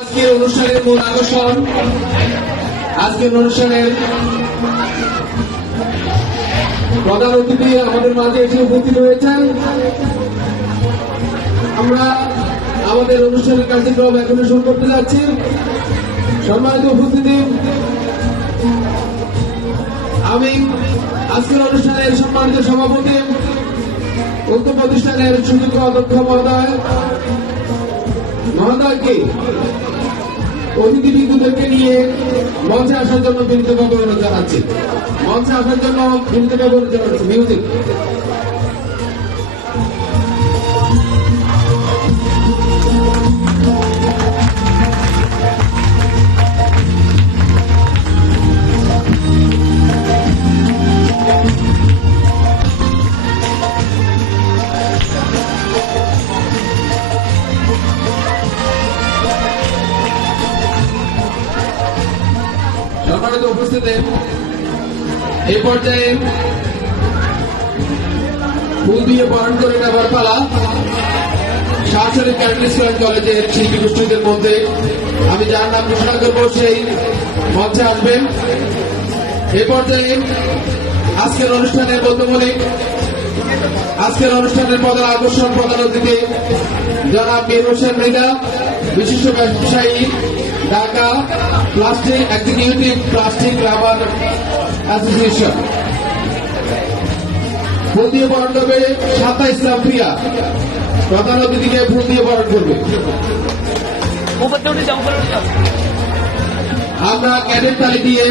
আজকের অনুষ্ঠানের মূল আকর্ষণ, আজকের অনুষ্ঠানের প্রধান অতিথি আমাদের মাঝে এসে উপস্থিত হয়েছেন। আমরা আমাদের অনুষ্ঠানের কার্যক্রম এখন শুরু করতে যাচ্ছি। সম্মানিত উপস্থিতি, আমি আজকের অনুষ্ঠানের সম্মানিত সভাপতি, উক্ত প্রতিষ্ঠানের সুযোগ্য অধ্যক্ষ মহোদয়কে অতিথিবৃন্দদেরকে নিয়ে মঞ্চে আসার জন্য বিনীতভাবে অনুরোধ জানাচ্ছি। মঞ্চে আসার জন্য বিনীতভাবে অনুরোধ জানাচ্ছি। মিউজিক। সম্মানিত উপস্থিতি, এই পর্যায়ে ফুল দিয়ে বরণ করে নেবার পালা। শাহশরীফ ক্যাডেট স্কুল কলেজের শিল্পী গোষ্ঠীদের মধ্যে আমি যার নাম ঘোষণা করবো সেই মঞ্চে আসবেন। এই পর্যায়ে আজকের অনুষ্ঠানের বন্ধুমণি, আজকের অনুষ্ঠানের প্রধান আকর্ষণ, প্রধান অতিথি জনাব মীর হোসেন মৃধা, বিশিষ্ট ব্যবসায়ী, Dhaka plastic executive plastic rubber association. ফুল দিয়ে বরণ করবে সাতা ইসলাম প্রিয়া, প্রধান অতিথিকে ফুল দিয়ে বরণ করবে। আমরা ক্যাডেট তালি দিয়ে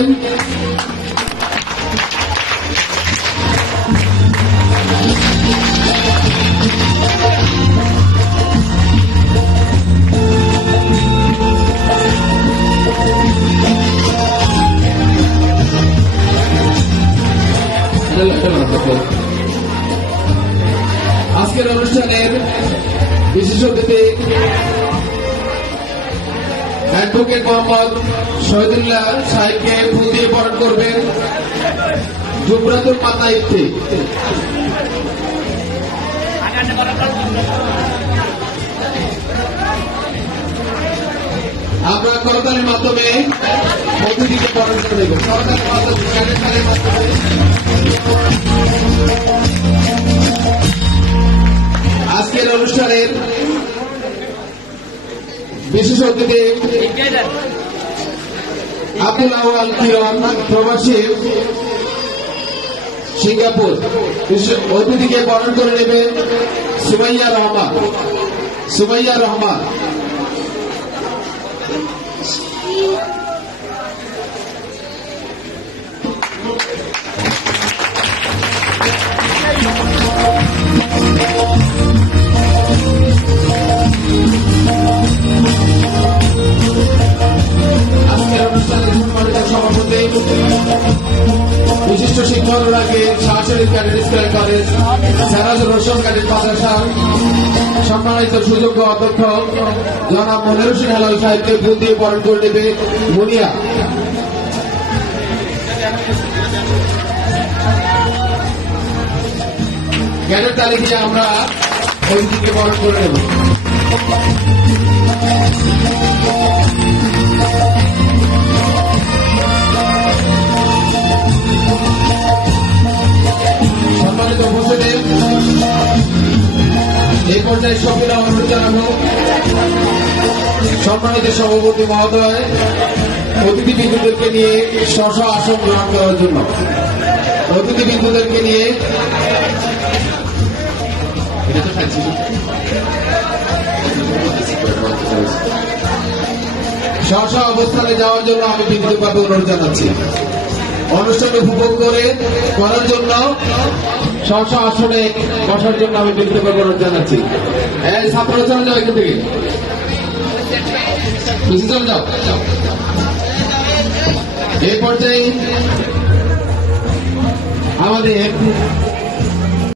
আজকের অনুষ্ঠানের বিশেষ অতিথি অ্যাডভোকেট মোহাম্মদ শহীদুল্লাহ সাহেবকে ফুল দিয়ে বরণ করবেন জুবরাতুল মাতা ইফতি। আমরা করতালির মাধ্যমে অতিথিকে বরণ করে দেব। করতালির মাধ্যমে আজকের অনুষ্ঠানের বিশেষ অতিথি আব্দুল আওয়াল কিরণ, প্রবাসী, সিঙ্গাপুর। অতিথিকে বরণ করে নেবেন সুমাইয়া রহমান। সুমাইয়া রহমান। বিশিষ্ট শিক্ষক বিভাগে Shahsharif cadet school college, Serajul Hossain cadet madrasa সম্মানিত সুযোগ্য অধ্যক্ষ জনাব মনির হোসেন হেলাল সাহেবকে ফুল দিয়ে বরণ করে নেবে মুনিয়া। ক্যাডেট তালিকা আমরা অতিথিকে বরণ করে নেব। সম্মানিত উপস্থিতি, এই পর্যায়ে সফিরা অনুরোধ জানাবো সম্মানিত সভাপতি মহোদয় অতিথিবৃন্দদেরকে নিয়ে স্ব আসন গ্রহণ করার জন্য। অতিথিবৃন্দদেরকে নিয়ে স্ব অবস্থানে যাওয়ার জন্য আমি বিনীতভাবে অনুরোধ জানাচ্ছি। অনুষ্ঠান উপভোগ করার জন্য স্ব আসনে বসার জন্য আমি বিনীতভাবে অনুরোধ জানাচ্ছি। ছাত্ররা চলে যাও এখান থেকে, চলে যাও। এই পর্যায়ে আমাদের